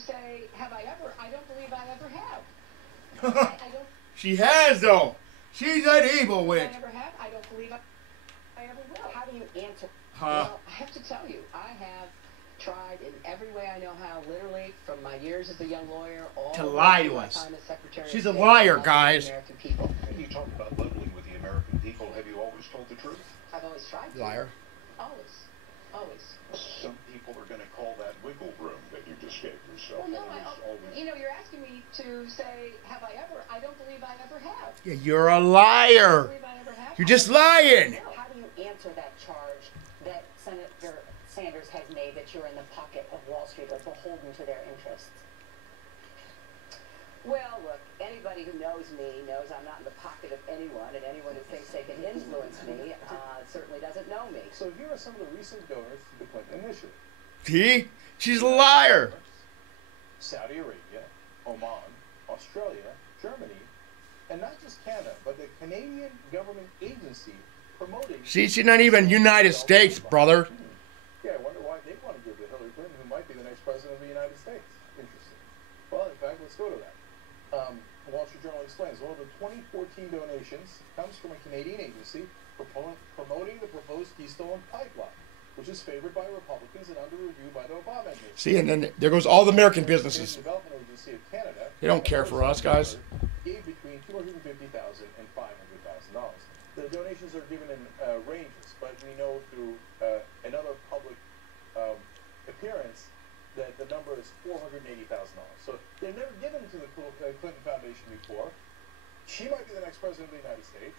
say, have I ever? I don't believe I ever have. I don't. She has, though. She's an evil witch. I never have. I don't believe I ever will. How do you answer? Huh? Well, I have to tell you, I have tried in every way I know how, literally, from my years as a young lawyer, all to lie to my us. time as Secretary She's of a State, liar, to guys. the American people. When you talk about leveling with the American people, have you always told the truth? I've always tried to. Liar. Always. Always. Some people are going to call that wiggle room that you just gave yourself. Well, no, always. you know, you're asking me to say, have I ever? I don't believe I ever have. Yeah, you're a I don't liar. believe I ever have. You're just lying. How do you answer that charge that Senator Sanders has made that you're in the pocket of Wall Street or beholden to their interests? Well, look, anybody who knows me knows I'm not in the pocket of anyone, and anyone who thinks they can influence me certainly doesn't know me. So here are some of the recent donors to the Clinton initiative. See? She's a liar. Saudi Arabia, Oman, Australia, Germany, and not just Canada, but the Canadian government agency promoting... See, she's not even United States, brother. Yeah, I wonder why they want to give to Hillary Clinton, who might be the next president of the United States. Interesting. Well, in fact, let's go to that. The Wall Street Journal explains, one of the 2014 donations comes from a Canadian agency promoting the proposed Keystone Pipeline, which is favored by Republicans and under review by the Obama administration. See, and then there goes all the American businesses. The Development Agency of Canada, They don't care for us, guys. gave between $250,000 and $500,000. The donations are given in ranges, but we know through another public appearance that the number is $480,000. So they've never given to the Clinton Foundation before. She might be the next president of the United States.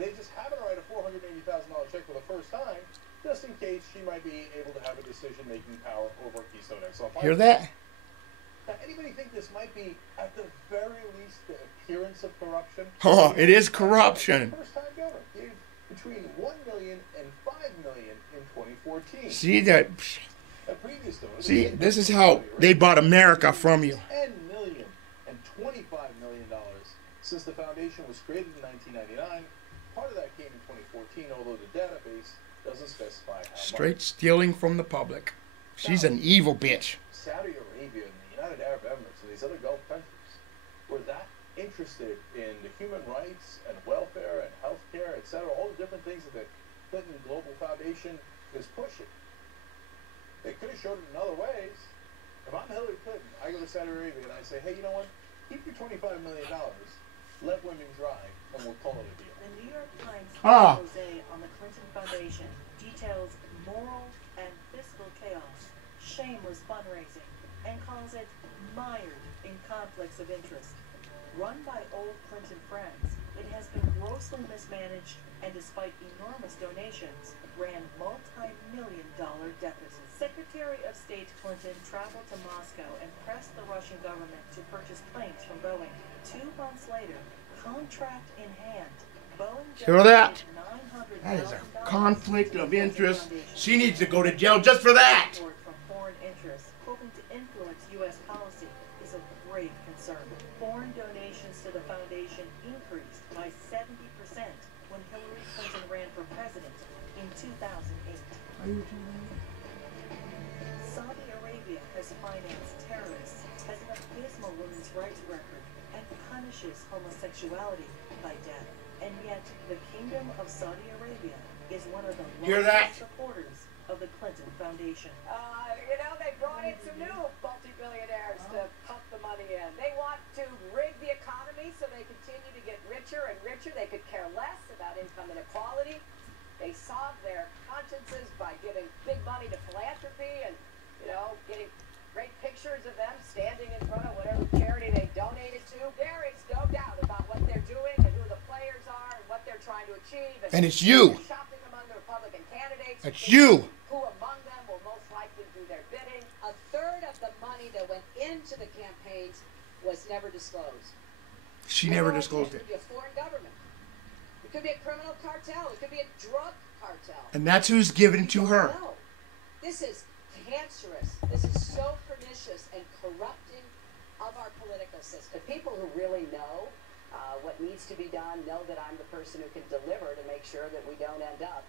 They just happen to write a $480,000 check for the first time, just in case she might be able to have a decision-making power over Keystone XL. Hear that? Now, anybody think this might be, at the very least, the appearance of corruption? Oh, it is corruption. First-time donor gave between $1 million and $5 million in 2014. See that? A previous donor, See, this is how they bought America from you. $10 million and $25 million since the foundation was created in 1999. Part of that came in 2014, although the database doesn't specify how much. Straight stealing from the public. She's an evil bitch. Saudi Arabia and the United Arab Emirates and these other Gulf countries were that interested in the human rights and welfare and healthcare, etc., all the different things that the Clinton Global Foundation is pushing. They could have showed it in other ways. If I'm Hillary Clinton, I go to Saudi Arabia and I say, hey, you know what? Keep your $25 million, let women drive, and we'll call it a deal. The New York Times Ah. expose on the Clinton Foundation details moral and fiscal chaos, shameless fundraising, and calls it mired in conflicts of interest. Run by old Clinton friends, it has been grossly mismanaged and, despite enormous donations, ran multi-million-dollar deficits. Secretary of State Clinton traveled to Moscow and pressed the Russian government to purchase planes from Boeing. 2 months later, contract in hand, Boeing Hear that? $900,000 That is a conflict of interest. She needs to go to jail just for that. Support from foreign interests hoping to influence U.S. policy is of grave concern. Foreign donations to the foundation increased by 70% when Hillary Clinton ran for president in 2008. Saudi Arabia has financed terrorists, has an abysmal women's rights record, and punishes homosexuality by death. And yet, the Kingdom of Saudi Arabia is one of the Hear that? largest supporters of the Clinton Foundation. You know, they brought in some new multi-billionaires to pump the money in. They want to rig the economy so they continue to get richer and richer. They could care less about income inequality. They solve their consciences by giving big money to philanthropy and, you know, getting great pictures of them standing in front of whatever charity they donated to. There is no doubt about what they're doing and who the players are and what they're trying to achieve. And it's you. Shopping among the Republican candidates. It's you. Who among them will most likely do their bidding. A third of the money that went into the campaigns was never disclosed. She never disclosed It it. could be a foreign government. It could be a criminal cartel. It could be a drug cartel. And that's who's given to her. No. This is cancerous. This is so pernicious and corrupting of our political system. People who really know what needs to be done know that I'm the person who can deliver to make sure that we don't end up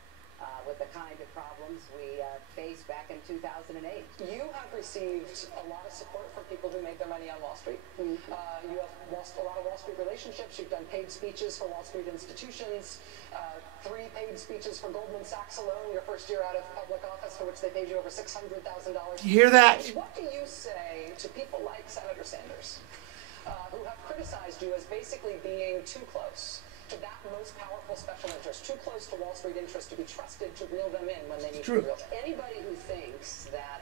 with the kind of problems we faced back in 2008. You have received a lot of support from people who made their money on Wall Street. You have lost a lot of Wall Street relationships. You've done paid speeches for Wall Street institutions, 3 paid speeches for Goldman Sachs alone, your first year out of public office, for which they paid you over $600,000. You hear that? What do you say to people like Senator Sanders, who have criticized you as basically being too close to that most powerful special interest, too close to Wall Street interest to be trusted to reel them in when they need to be reeled in? Anybody who thinks that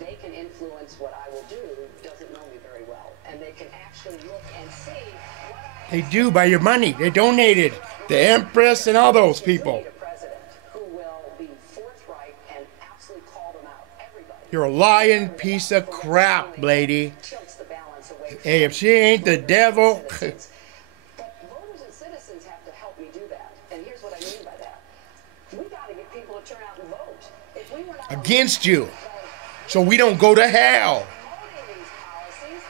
they can influence what I will do doesn't know me very well. And they can actually look and see what I They do by your money. They donated. The Empress and all those people. need a president who will be forthright and absolutely call them out. Everybody. You're a lying piece of crap, lady. Tilts the balance away from Hey, if she ain't the devil. citizens. But voters and citizens have to help me do that. And here's what I mean by that. We got to get people to turn out and vote. If we were not Against you. So we don't go to hell. promoting these policies,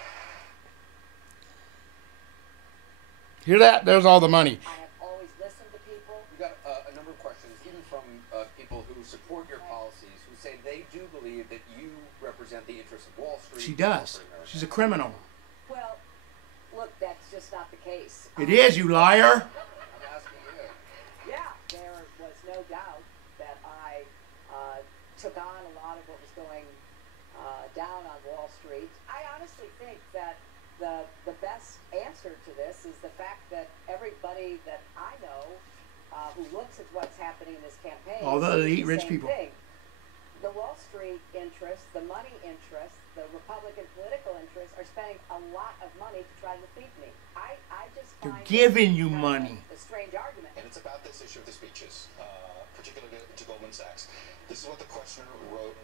Hear that? There's all the money. I have always listened to people. We've got a number of questions, even from people who support your policies, who say they do believe that you represent the interests of Wall Street. She does. corporate America. She's a criminal. Well, look, that's just not the case. It is, you liar. I'm asking you. Yeah, there was no doubt that I took on a lot of what was going down on Wall Street. I honestly think that the best answer to this is the fact that everybody that I know who looks at what's happening in this campaign, All the sees elite rich same people. thing. The Wall Street interests, the money interests, the Republican political interests are spending a lot of money to try to defeat me. I just They're find giving you kind of money. a strange argument. And it's about this issue of the speeches, particularly to Goldman Sachs. This is what the questioner wrote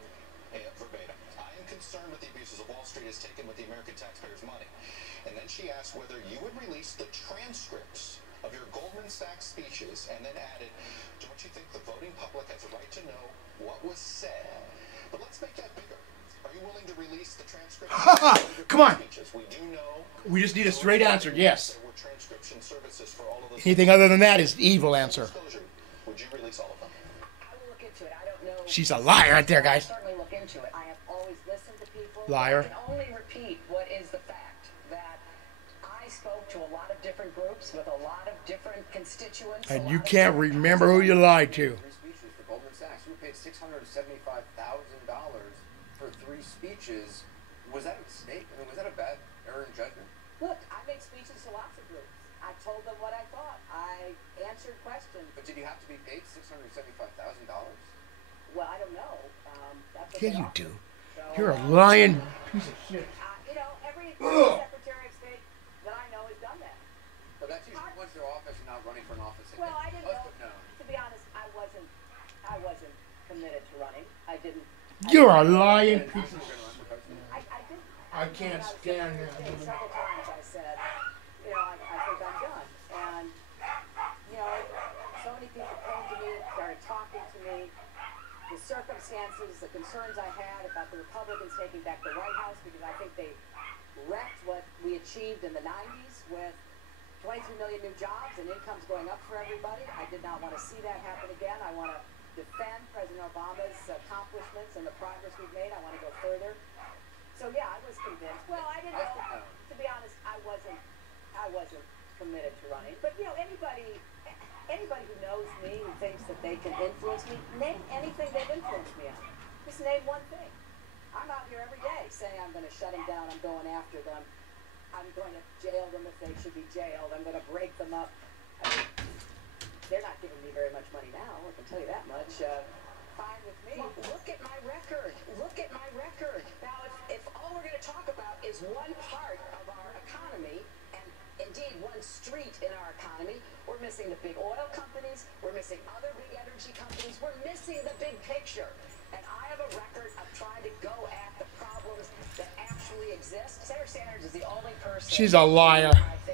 verbatim. I am concerned with the abuses of Wall Street has taken with the American taxpayers' money. And then she asked whether you would release the transcripts of your Goldman Sachs speeches, and then added, don't you think the voting public has a right to know what was said? But let's make that bigger. Are you willing to release the transcripts? Come on. Speeches? We do know We just need a straight answer. Yes. there were transcription services for all of those. Anything other than that is evil answer. Disclosure. Would you release all of them? I will look into it. I don't know. She's a liar right there, guys. I'll certainly look into it. I have always listened to people. Liar. I can only repeat what is the fact that I spoke to a lot of different groups with a lot of different constituents. a And lot you of can't different remember who you lied to. 3 speeches for Goldman Sachs. You were paid $675,000 for 3 speeches. Was that a mistake? I mean, was that a bad error in judgment? Look, I made speeches to lots of groups. I told them what I thought. I answered questions. But did you have to be paid $675,000? Well, I don't know. That's what Yeah, they you offered. do. So, You're a lying piece of shit. you know, every Secretary of State that I know has done that. But that's usually once they're office and not running for an office. Well, I didn't must know. have known. To be honest, I wasn't committed to running. I didn't. You're a lying And piece you of were gonna run for president. I didn't. I can't stand that. Several times I said, you know, I think I'm done. And, you know, so many people came to me, started talking to me. The circumstances, the concerns I had about the Republicans taking back the White House, because I think they wrecked what we achieved in the 90s with 23 million new jobs and incomes going up for everybody. I did not want to see that happen again. I want to defend President Obama's accomplishments and the progress we've made. I want to go further. So yeah, I was convinced. Well, I didn't know. To be honest, I wasn't committed to running. But you know, anybody who knows me, who thinks that they can influence me, name anything they've influenced me on. Just name one thing. I'm out here every day saying I'm going to shut them down. I'm going after them. I'm going to jail them if they should be jailed. I'm going to break them up. I mean, they're not giving me very much money now. I can tell you that much. Fine with me. Look at my record. Look at my record. Now, if all we're going to talk about is one part of our economy, and indeed one street in our economy, we're missing the big oil companies. We're missing other big energy companies. We're missing the big picture. And I have a record of trying to go at the problems that actually exist. Senator Sanders is the only person. She's a liar.